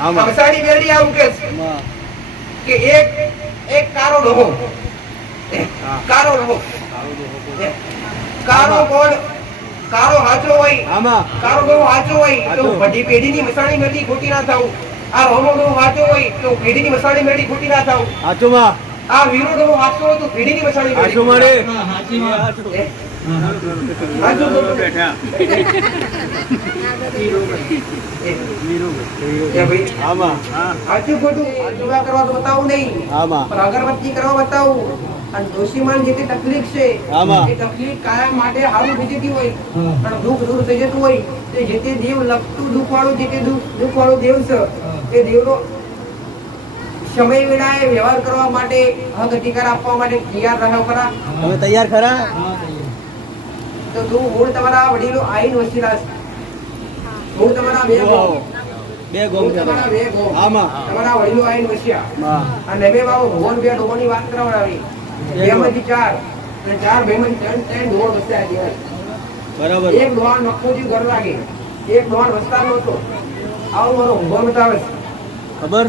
આમાં. મસાણી આવું કે કે એક એક કારો ડોહો. કારો ડોહો. કારો કોણ? કારો હાચો હોય. આમાં. કારો ડોહો હાચો હોય તો બધી બધી પેઢીની મસાણી મેળી ખોટી ના થાઉં. આ રોમો ડોહો હાચો હોય તો પેઢીની મસાણી મેળી ખોટી ના થાઉં. હાચો માં આ વીરો ડોહો હાચો હોય તો પેઢીની મસાણી મેળી હાચો મારે હાચી ના બોલો. તો અગરબત્તી કરવા બતાવું. અને ડોશીમાન જે તકલીફ છે એ તકલીફ કાયા માટે હારું થઈ જતી હોય પણ દુઃખ દૂર થઈ જતું હોય તે જે તે દેવ લગતું દુઃખ વાળું જે તે દુઃખ વાળું દેવ છે એ દેવનો સમય વેળાએ વ્યવહાર કરવા માટે હક અધિકાર આપવા માટે તૈયાર રહ્યો ખરા? તમે તૈયાર ખરા? તો તું મૂળ તમારા વડીલો આઈન વસીલા છે. મૂળ તમારા બે બે ગોમ તમારા બે ગોમ આમાં. તમારા વડીલો આઈન વસ્યા. હા. અને બે બાબો ભગવાન બે ડોબોની વાત કરાવડાવી. બે માંથી ચાર. અને ચાર બે માંથી ત્રણ ત્રણ ડોહો વસ્યા છે. બરાબર. એક ડોહાણ નકોજી ઘર લાગે. એક ડોહાણ વસતા નહોતો. આવો મારો ઊંઘો બતાવે ખબર?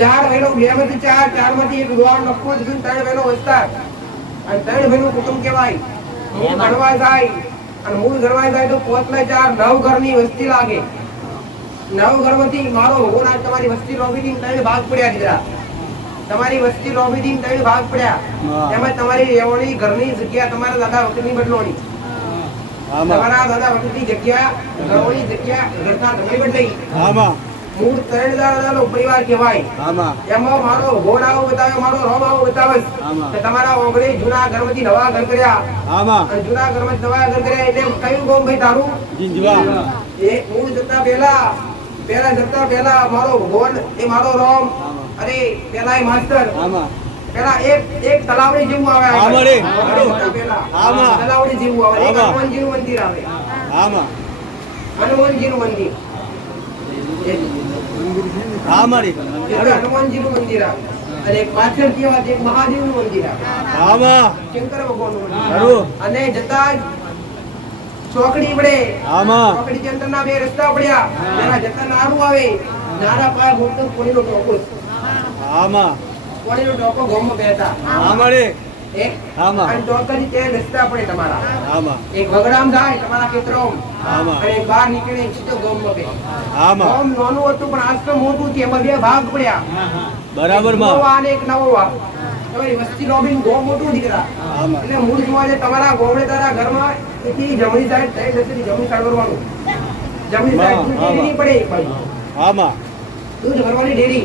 ચાર બહેનો બે માંથી ચાર ચારમાંથી એક ડોહાણ નખોજ જ ત્રણ બહેનો વસ્તાર. અને ત્રણ બહેનો કુટુંબ કહેવાય. મૂળ ગણવા થાય. અને મૂળ ગણવા થાય તો પોતના ચાર નવ ઘરની વસ્તી લાગે. નવ ઘરમાંથી મારો ભગવાન તમારી વસ્તી લોભી ત્રણ ભાગ પડ્યા દીધા તમારી વસ્તી લોભી ત્રણ ભાગ પડ્યા. એમાં તમારી રહેવાની ઘરની જગ્યા તમારા દાદા વખતની બદલોણી. તમારા દાદા વખતની જગ્યા ઘરોની જગ્યા ઘરના તમે બદલાઈ. મૂળ ત્રણ પરિવાર કહેવાય. એમાં મારો હોડ આવો બતાવે મારો રોમ આવો બતાવે કે તમારા ઓગણી જૂના ઘરમાંથી નવા ઘર કર્યા. જૂના ઘરમાંથી નવા ઘર કર્યા એટલે કયું ગોમ ભાઈ તારું? એ મૂળ જતા પહેલા પહેલા જતા પહેલા મારો હોડ એ મારો રોમ અને પેલા એ માસ્ટર પેલા એક એક તલાવડી જેવું આવે. તલાવડી જેવું આવે. એક આમાં. હનુમાનજીનું મંદિર આવે. હનુમાનજી નું મંદિર. આમાં રે હનુમાનજીનું મંદિર આવે. અને પાછળ કહેવાય એક મહાદેવનું મંદિર આવે. આમાં શંકર ભગવાનનું મંદિર અને જતા ચોકડી પડે. આમાં ચોકડી થી અંદરના બે રસ્તા પડ્યા. એના જતા નારું આવે. નારા પાય મોટો કોળીનો ટોકો આમાં કોળીનો ટોકો ગામમાં બેઠા. આમાં રે એક બે આમાં ગામ નાનું હતું પણ આજ તો મોટું છે એમાં બે ભાગ પડ્યા. બરાબર નવો માં વા અને એક નવો વા તમારી વસ્તી લોબીન ગોમ મોટું દીકરા. એટલે મૂળ જોવા તમારા ગોવડે તારા ઘરમાં એથી જમણી સાઈડ જમણી સાઈડ જમણી સાઈડ પડે આમાં. દૂધ ભરવાની ડેરી.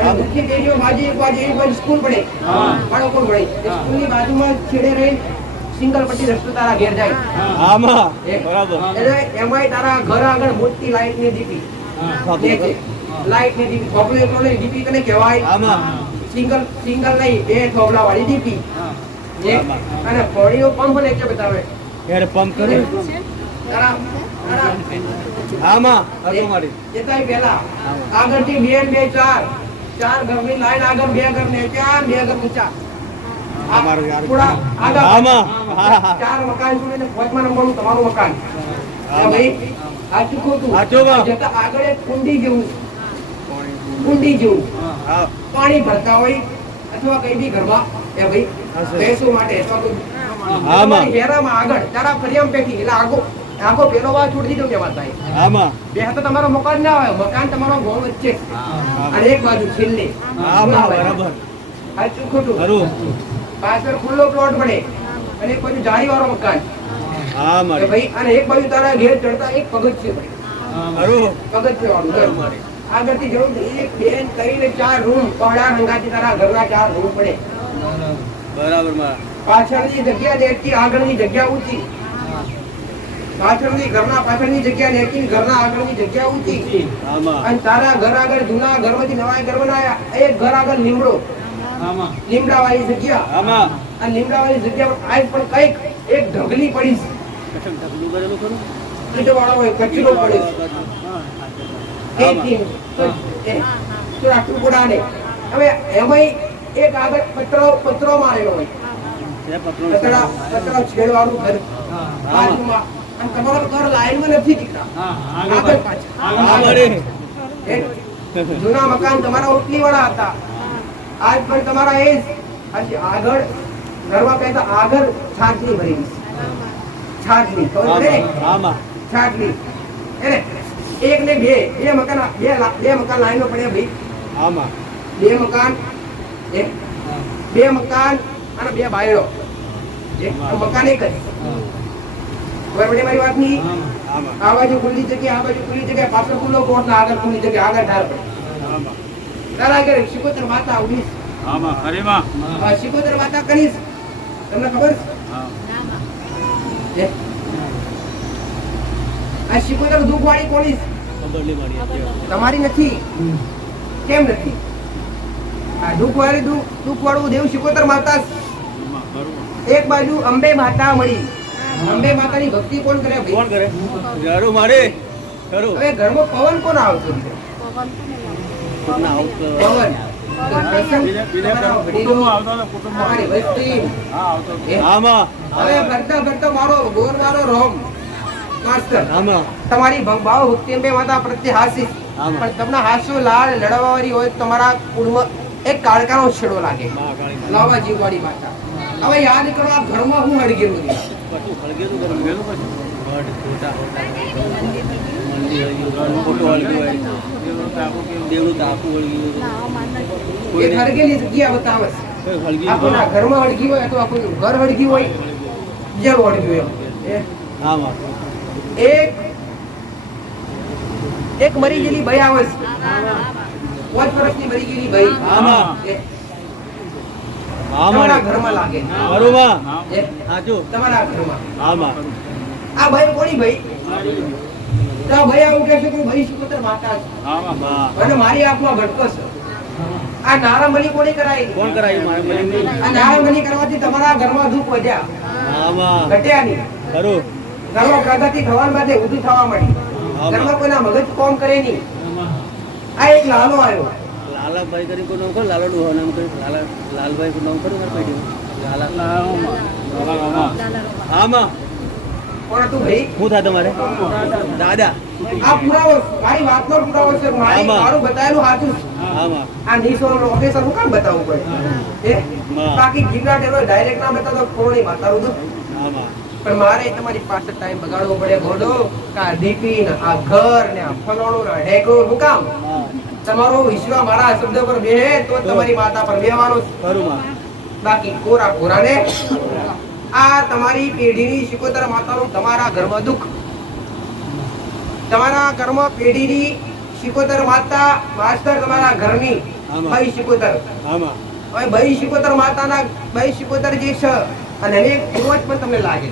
અને દૂધની ડેરીઓ બાજુ એક બાજુ એક બાજુ સ્કૂલ પડે. બાળકો પડે. સ્કૂલની બાજુમાં છેડે રહી સિંગલ પટ્ટી રસ્તો તારા ઘેર જાય. આમાં. બરાબર. એટલે એમાંય તારા ઘર આગળ મોટી લાઈટની દીપી લાઈટની દીપી. થોપલે ની દીપી તને કહેવાય. આમાં. સિંગલ સિંગલ નહીં બે થોપલા વાળી દીપી અને ફળીઓ પંપ ને કે બતાવે હેડ પંપ તારા આમાં હતું મારી. જતાય પહેલા આગળથી બે બે ચાર. ચાર ઘરની લાઈન આગળ બે ઘર ને ત્યાં બે ઘર નીચા અમારું યાર. આગળ. આમાં. હા, હા. ચાર મકાન જોડે પાંચમા નંબરનું તમારું મકાન. આમાં. ભાઈ આ ચૂકવું તું. જતા આગળ એક કુંડી જેવું. કુંડી જેવું. પાણી ભરતા હોય અથવા કઈ બી ઘરમાં. એ ભાઈ. ભેંસો માટે અથવા કોઈ આગળ તારા ફરિયામ પેટી એટલે આગો. આગો પેલો વાર છોડી દીધો કે થાય. આમાં? બે તો તમારો મકાન ના હોય મકાન તમારો ગોળ વચ્ચે. અને એક બાજુ છેલ્લે. આમાં બરાબર. સાચું ખોટું? ખરું. પાછળ ખુલ્લો પ્લોટ પડે અને એક બાજુ જાળી વાળો મકાન. હા ભાઈ અને એક બાજુ તારા ઘેર ચડતા એક પગથિયું પડે પગથિયું વાળું થી આગળથી જવું એક બેન કરીને ચાર રૂમ પહોળા રંગાથી તારા ઘરના ચાર રૂમ પડે. બરાબર પાછળની જગ્યા દેખતી આગળની જગ્યા ઊંચી. પાછળની ઘરના પાછળની જગ્યા લેખી ઘરના આગળની જગ્યા ઊંચી. અને તારા ઘર આગળ જૂના ઘરમાંથી નવા ઘર બનાવ્યા. એક ઘર આગળ લીમડો. લીમડા વાળી જગ્યા. અને લીમડા વાળી જગ્યા પર આજ પણ કંઈક એક ઢગલી પડી છે. વાળો કચરો પડે. હવે એમાંય એક આગળ પતરો પતરો મારેલો હોય. પતરા પતરા છેડવાનું ઘર. બાજુમાં અને તમારો ઘર લાઈનમાં નથી દીકરા આગળ પાછળ. વળી જૂના મકાન તમારા ઓટલીવાળા હતા. આજ પણ તમારા એ જ. આજે આગળ ઘરમાં કહેતા આગળ છાટલી ભરેલી છે છાટલી ખબર? એને એક ને બે બે મકાન બે બે મકાન લાઈનો પડ્યા ભાઈ. આમાં બે મકાન એક બે મકાન અને બે બાયડો. એક મકાન એક જ. ખબર મારી વાતની? આમાં આ બાજુ ખુલ્લી જગ્યા આ બાજુ ખુલ્લી જગ્યા પાછળ ખુલ્લો કોર્ટ ના આગળ ખુલ્લી જગ્યા આગળ પડે. તારા આગળ શિકોતર માતા ઉડીશ. આમાં અરે માં શિકોતર માતા કરીશ. તમને ખબર? છે? આ શિકોતર કોની? ખબર નહીં પડી તમારી નથી. કેમ નથી? આ દુઃખ વાળી દુઃખ વાળું દેવ શિકોતર માતા. એક બાજુ અંબે માતા મળી. અંબે માતાની ભક્તિ કોણ કરે કોણ કરે? યારું મારે. ખરું હવે ઘરમાં પવન કોણ આવતો છે? પવન બીજા તમારા કુટુંબો વડીલો, આવતા હતા કુટુંબો તમારી આવતો હતો. એ આમાં હવે ભરતા ભરતા મારો ગોર મારો રોમ. માસ્ટર આમાં તમારી ભાવ ભક્તિ અંબે માતા પ્રત્યે હાસી. પણ તમને હાસો લાળ લડવાવાળી હોય તમારા કુળમાં એક કાળકાનો છેડો લાગે. લાવા જીવવાળી માતા. હવે યાદ કરો આ ઘરમાં હું હળગેલું કરું ગયેલું તો તાપું જગ્યા બતાવે ઘરમાં હળગી હોય અથવા આપણું ઘર હળગી હોય? બીજાનું હળગ્યું હોય એક એક મરી ગયેલી ભાઈ આવે છે પાંચ વર્ષની મરી ગયેલી ભાઈ. આમાં એ તમારા ઘરમાં લાગે. બરોબર. હા. સાચું. તમારા ઘરમાં. આમાં આ ભાઈ કોની ભાઈ? તો ભાઈ આવું કહેશે કે હું ભાઈ સુપુત્ર માતા છે. હા માં અને મારી આંખમાં ભટકો છે. આ નારામણી કોણી કરાઈ કોણ કરાયું મારે મને આ નારામણી કરવાથી તમારા ઘરમાં દુઃખ વધ્યા. આમાં ઘટ્યા નહીં. ખરું. ઘરમાં પ્રગતિ થવા માટે ઊંધું થવા મળી ઘરમાં કોઈના મગજ કોમ કરે નહીં. આ એક નાનો આવ્યો. લાલાભાઈ કરી કોઈ નામ કરો લાલો ડોહો નામ કરી લાલા લાલભાઈ નામ કરો મારે પેઢી લાલા આમાં આમાં કોણ હતું ભાઈ? શું થાય તમારે? દાદા. આ પુરાવો મારી વાતનો પુરાવો છે. મારી મારું બતાવેલું સાચું આ નિશો પ્રોફેસર હું કામ બતાવવું પડે? એ બાકી ગિરનાર ટેરો ડાયરેક્ટ ના બતાવતો કોરોની દુઃખ આમાં પણ મારે તમારી પાસે ટાઈમ બગાડવો પડે. ગોડો કે ડીપી ને આ ઘર ને આ ફલોણું ને કામ? તમારો વિશ્વાસ મારા શબ્દ પર બેહે તો તમારી માતા પર બેહવાનો બાકી કોરા કોરાને આ તમારી પેઢીની શિકોતર માતાનું તમારા ઘરમાં દુઃખ. તમારા ઘરમાં પેઢીની શિકોતર માતા માસ્ટર તમારા ઘરની ભાઈ શિકોતર હવે ભાઈ શિકોતર માતાના ભાઈ શિકોતર જે છે અને એને એક પૂર્વજ પણ તમને લાગે.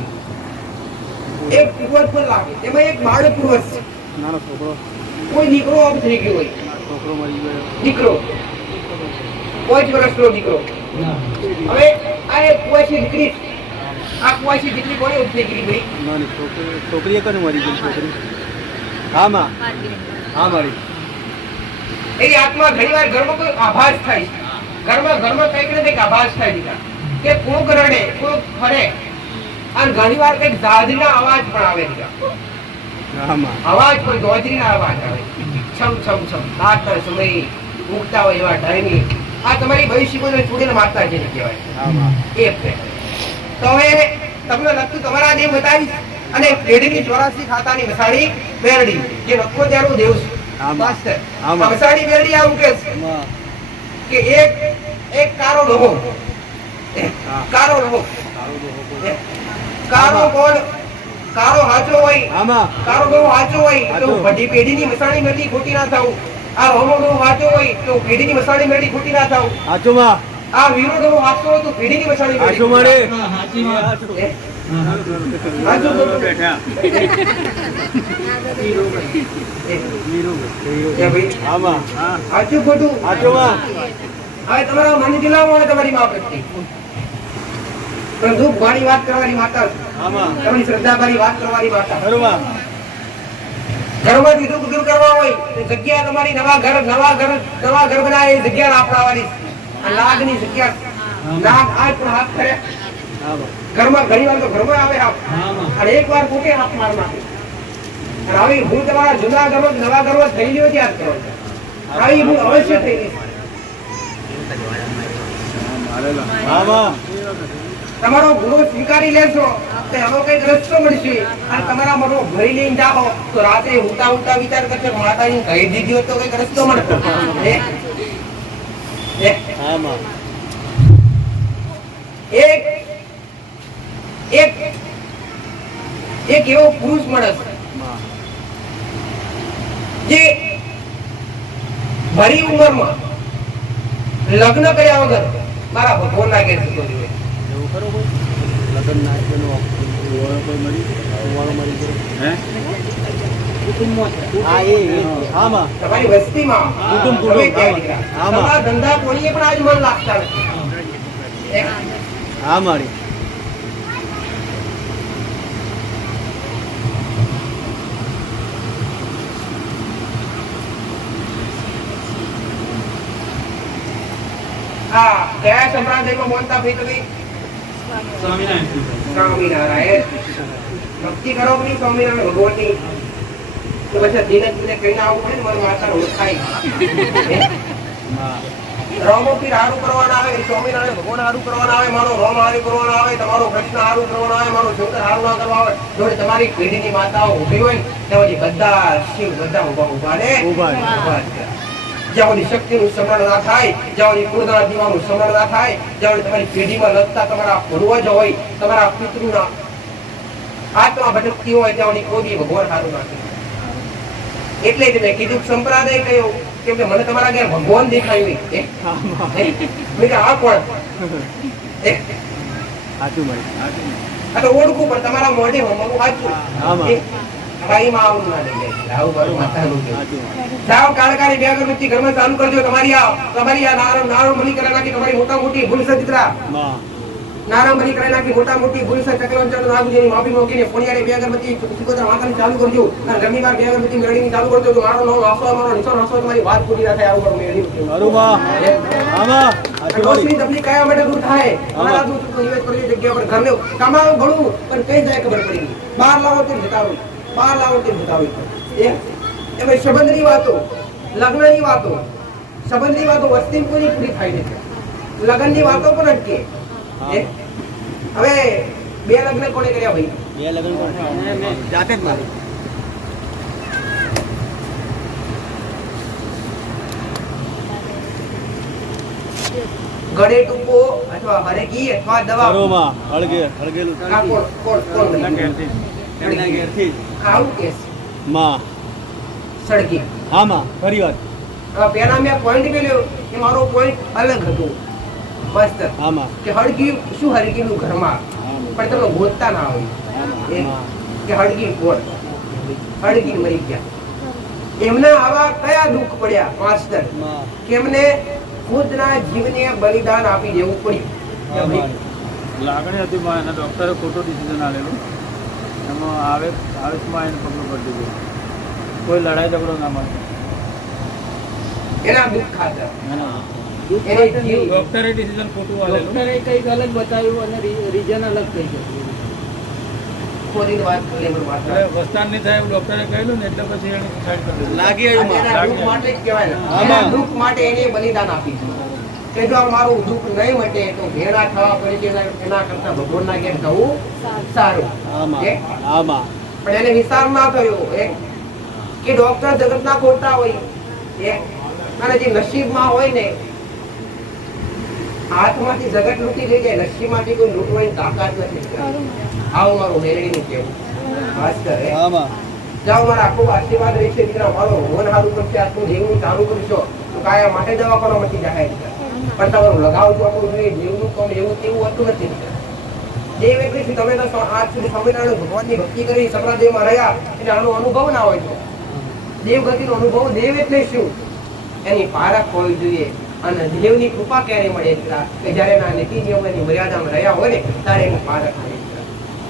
એક પૂર્વજ પણ લાગે. એમાં એક બાળક પૂર્વજ છે કોઈ દીકરો આમ થઈ ગયો હોય. છોકરો મરી ગયો. દીકરો. પાંચ વર્ષનો દીકરો. હવે આ એક કુવાસી દીકરી આ કુવાસી દીકરી કોની ઉઠી ગઈ ભાઈ? નાની છોકરી છોકરીએ કને મરી ગઈ છોકરી? આમાં હા મારી. એની આત્મા ઘણીવાર ઘરમાં કોઈ આભાસ થાય ઘરમાં ઘરમાં કંઈક ને કંઈક આભાસ થાય દીકરા કે કોક રડે કોક ફરે. અને ઘણીવાર કંઈક દાદરીના અવાજ પણ આવે દીકરા અવાજ પણ દોધરીના અવાજ આવે. છમ છમ છમ. રાતના સમયે ઉગતા હોય એવા ટાઈમે આ તમારી ભવિષ્ય છોડીને માતા જેને કહેવાય. એ તો હવે તમને લગતું તમારા જે બતાવીશ અને પેઢીની ચોરાસી ખાતાની વસાડી બેરડી જે નખો ત્યાંનું દેવ છે. આમાં. માસ્ટર. આમાં. આ વસાડી બેરડી આવું કે કે એક એક કારો ડોહો કારો ડોહો. કારો કોણ? કારો હાચો હોય. આમાં. કારો ડોહો હાચો હોય. તો હાચો. બધી પેઢીની મસાણી મેળી ખોટી ના થવું આ હોમો ડોહો હાચો હોય તો પેઢીની મસાણી મેળી ખોટી ના થાઉં. હાચો માં. આ વીરો ડોહો હાચો તો પેઢીની મસાણી મેળી હાચો મારે. હાચું. હાચું. બોલો. બેઠા. એ, વીરું. એ ભાઈ. આમાં. હા સાચું ખોટું હાચુમાં હવે તમારા મન હોય તમારી મા પ્રત્યે પણ દુઃખ વાળી વાત કરવાની માતા છે. આમાં. તમારી શ્રદ્ધા વાળી વાત કરવાની માતા ઘરમાંથી દુઃખ દૂર કરવા હોય તો જગ્યા તમારી નવા ઘર નવા ઘર નવા ઘર બનાવે એ જગ્યા આપણાવાની આ નાગની જગ્યા. લાગ આજ પણ હાથ કરે ઘરમાં ઘણી વાર તો ઘરમાં આવે આપ અને એક વાર પોતે હાથ માર નાખે અને આવી હું તમારા જૂના ઘરો નવા ઘરો થઈ ગયો ત્યાં જ કરો. આવી હું અવશ્ય થઈ ગઈ. તમારો ગુનો સ્વીકારી લેશો, તો એનો કંઈક રસ્તો મળશે. અને તમારા મનો ભરી લઈને જાઓ, તો રાતે ઉતા ઉતા વિચાર કરશે, માતાજી કહી દીધી હોય તો કંઈક રસ્તો મળતો એક એક એક એવો પુરુષ મળે જે ભરી ઉંમરમાં લગ્ન કર્યા વગર મારા ભગવાનના ઘેર જતો રહ્યો. કોઈ લગ્ન ના એનો ઓળો કોઈ મળી? વાળો મળી ગયો. હે? હા મારી. આ કયા સંપ્રદાયમાં બોલતા ભાઈ તમે સ્વામિનારાયણ ભક્તિ કરો કે સ્વામિનારાયણ ભગવાનની? તો પછી દિને દિને કહીને આવવું પડે ને મારી માતા ઓળખાય. રામો પીર હારું કરવાના આવે સ્વામિનારાયણ ભગવાન હારું કરવાના આવે મારો રોમ હારું કરવાના આવે તમારો કૃષ્ણ હારું કરવાના આવે મારો શંકર હારું ના કરવા આવે. જોડે તમારી પેઢીની માતાઓ ઊભી હોય ને બધા શિવ બધા ઊભા ઊભા ને ઊભા ને. જ્યાં શક્તિનું સ્મરણ ના થાય જ્યાં કુળના દીવાનું સ્મરણ ના થાય જ્યાં તમારી પેઢીમાં લગતા તમારા પૂર્વજ હોય તમારા પિતૃના આત્મા ભટકતી હોય ત્યાં કોઈ ભગવાન સારું નાખે એટલે જ મેં કીધું સંપ્રદાય કયો કેમ કે મને તમારા ઘેર ભગવાન દેખાયું? મેં કે આ કોણ સાચું મળી આ તો ઓળખું પણ તમારા મોઢે હમણાં વાંચું આમાં. હે? ભાઈમાં આવું ના લઈ જાય. આવું મારું માતાનું કહેવું. સાચું ઘરમાં ચાલુ કરજો તમારી આ તમારી આ નારો નારો મની કરી નાખી તમારી મોટા મોટી ભૂલ છે દીકરા માં નારા મની નાખી મોટા મોટી ભૂલ છે ચક્રવંચાનું નાગુજીની માફી માંગીને પોણિયારે બે અગરબત્તી સુકોતરા માતાની ચાલુ કરજો. અને રમીવાર બે અગરબત્તી મેળવીને ચાલુ કરજો. તો મારો નામ હાસો મારો નિશાન હાસો તમારી વાત પૂરી ના થાય આવું મારું મેળવી મારું આમાં સાચું તકલીફ કયા માટે દૂર થાય. અમારા દૂર તો નિવેદ કરવી જગ્યા પર. ઘરને કમાવું ઘણું પણ કઈ જાય ખબર પડી. બહાર લાવો તો જતા હોય બહાર લાવો તે જતા એ એ ભાઈ સંબંધની વાતો લગ્નની વાતો. સંબંધની વાતો વસ્તી પૂરી પૂરી થાય છે. લગ્નની વાતો પણ અટકે હવે બે લગ્ન કોણે કર્યા ભાઈ? બે લગ્ન કોણે જાતે જ મારી. ગળે ટૂંકો અથવા હરેગી અથવા દવા. હળગે હળગેલું કોણ કોણ કોણ? ઘેરથી. આવું કે માં. સળગી. આમાં ફરી વાત. પહેલા મેં પોઈન્ટ મેળ્યો કે મારો પોઈન્ટ અલગ હતો. મસ્ત. આમાં કે હળગી શું હળગીનું ઘરમાં? પણ તમે ગોતતા ના હોય. કે હળગી કોણ? હળગી મરી ગયા. એમના આવા કયા દુઃખ પડ્યા માસ્ટરમાં. કે એમને ખુદના જીવને બલિદાન આપી દેવું પડ્યું. લાગણી હતી માં. એના ખોટો ડિસિઝન આવેલું એમાં આવે આવેશમાં એને પગલું પડી દીધું કોઈ લડાઈ ઝઘડો ના મળે. એના દુઃખ ખાતર એના. એને જીવ ડૉક્ટરે ડિસિઝન ખોટું આવેલું ડોક્ટરે કંઈક અલગ બતાવ્યું અને રીઝન અલગ થઈ ગયું. ખોદીને વાત કરી એમ વાત એટલે વસ્તાન નહીં થાય ડોક્ટરે કહેલું ને એટલે પછી કરી દીધું. લાગી માટે કહેવાય દુઃખ માટે એને બલિદાન આપી દીધું. કે જો મારું દુઃખ નહીં મટે તો ઘેરા થવા પડી છે એના- એના કરતા ભગવાનના ઘેર જવું સારું. પણ એને વિચાર ના થયો કે ડોક્ટર જગતના ખોટા હોય અને જે નસીબમાં હોય ને હાથમાંથી જગત લૂંટી લઈ જાય નસીબમાંથી કોઈ લૂંટવાની તાકાત નથી. આવું મારું મેળવીનું કેવું. એ જાઓ મારા આખો આશીર્વાદ રહેશે દીકરા મારો મન સારું કરશે આટલું જેવું ચાલુ કરશો તો કાયા માટે દવાખાના મટી જાય પણ તમારું લગાવ જો આપણું જોઈએ દેવનું કામ એવું તેવું હોતું નથી. દેવ એટલે શું? તમે તો આજ સુધી સ્વામિનારાયણ ભગવાનની ભક્તિ કરી સંપ્રદાયમાં રહ્યા, એટલે આનો અનુભવ ના હોય તો. દેવ ગતિનો અનુભવ દેવ એટલે શું? એની પારખ હોવી જોઈએ. અને દેવની કૃપા ક્યારે મળે કે જ્યારે એના નીતિ નિયમોની મર્યાદામાં રહ્યા હોય ને, ત્યારે એની પારખ મળે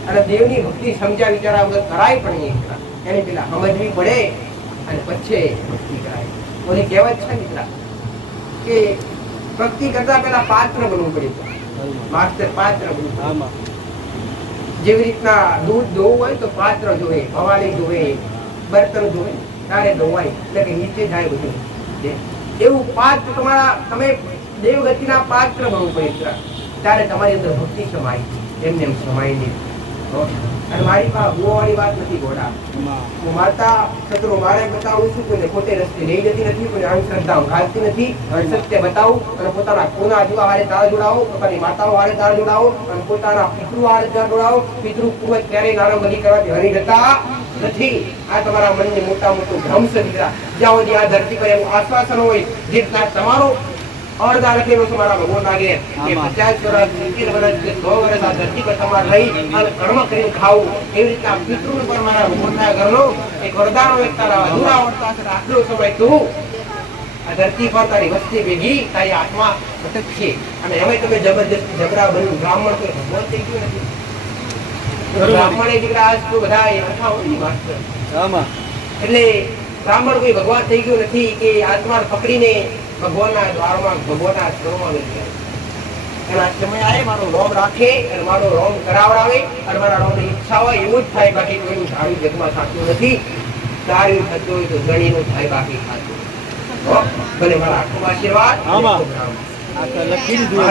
અને દેવની ભક્તિ સમજ્યા વિચારા વગર કરાય પણ નહીં એને પેલા સમજવી પડે અને પછી ભક્તિ કરાય. ઓલી કહેવત છે મિત્રા? કે ભક્તિ કરતા પેલા પાત્ર બનવું પડે. માસ્ટર પાત્ર બનવું જેવી રીતના દૂધ ધોવું હોય તો પાત્ર જોવે ભવાળી જોવે બર્તન જોવે ત્યારે ધોવાય. એટલે કે નીચે જાય બધું. એવું પાત્ર તમારા તમે દેવગતિના પાત્ર બનવું પડે. ત્યારે તમારી અંદર ભક્તિ સમાય એમને એમ સમાય નહીં. અને મારી પાસે ગુવાવાળી વાત નથી ઘોડા હું માતા શત્રુ મારે બતાવું છું કોઈને ખોટે રસ્તે લઈ જતી નથી કોઈ અંધશ્રદ્ધા ઘાલતી નથી. સત્ય બતાવું અને પોતાના કોના જીવા હારે તાર જોડાવો પોતાની માતાઓ હારે જોડાવો અને પોતાના પિતૃ હારે તાળ જોડાવો. પિતૃ પૂર્વજ ક્યારેય નારંગલી કરવાથી હરી જતા નથી. આ તમારા મનને મોટા મોટું ભ્રમ છે દીકરા. જ્યાં સુધી આ ધરતી પર એવું આશ્વાસન હોય જે તમારો અડધા લખેલો છે મારા ભગવાન ના કે પચાસ વર્ષ સિત્તેર વર્ષ સો વર્ષ આ ધરતી પર તમારે રહી અને કર્મ કરીને ખાવું. એવી રીતે પિતૃ પર મારા ભગવાનના ઘરનો એક વરદાનો એક તારા અધૂરા વર્તા છે આટલો સમય તું આ ધરતી પર તારી વસ્તી ભેગી તારી આત્મા ભટકશે અને હવે તમે જબરજસ્તી જબરા બન્યું બ્રાહ્મણ તો ભગવાન થઈ ગયું નથી. બ્રાહ્મણ એ દીકરા આજ તો બધા એ કથા હોય ને માસ્ટર એટલે બ્રાહ્મણ કોઈ ભગવાન થઈ ગયું નથી કે આત્મા પકડીને ભગવાનના દ્વારમાં ભગવાનના આશ્રમમાં લઈ જાય. આવે મારો રોમ રાખે અને મારો રોમ કરાવડાવે અને મારા રોમની ઈચ્છા હોય એવું જ થાય બાકી કોઈનું સારું જગમાં થતું નથી. સારું થતું હોય તો ગણીનું થાય બાકી ખાતું ભલે મારા આખું આશીર્વાદ લખી દીધું.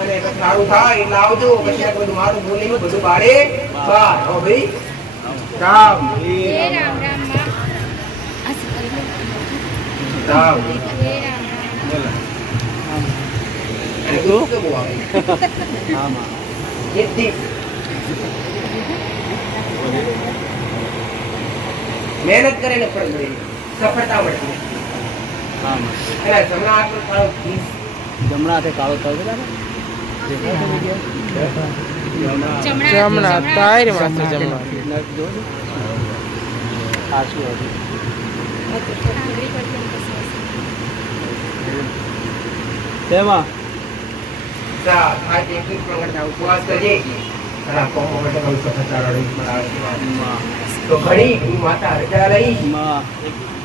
અને સારું થાય એટલે આવજો. પછી બધું મારું બોલી બધું બારે બાર ભાઈ. રામ એ હે રામ રામમાં રામ હે રામ રામ અને દુઃખ તો બહુ આવે. આમાં જેથી મહેનત કરે ને ફળ મળે સફળતા મળે આમાં એના જમણા હાથનો તાળો ઘીસ. જમણા હાથે કાળો તળ છે દાદા? દેખાય છે વીડિયો? જમણા જમણા જમણા તાર જમણા ના જો ને. આ શું હતું? આંગળી પરથી એમ કશું હશે. તેમાં તે. માં હું માતા રજા લઈશમાં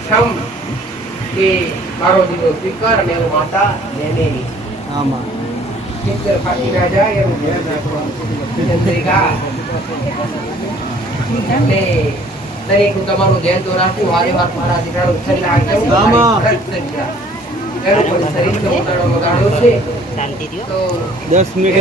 સમ કે મારો દીકરો સ્વીકાર અને માતા આમાં ફાટી ના તમારું ધ્યાન તો રાખવું વારે મારા દીકરાનું વગાડ્યો છે દસ મિનિટે.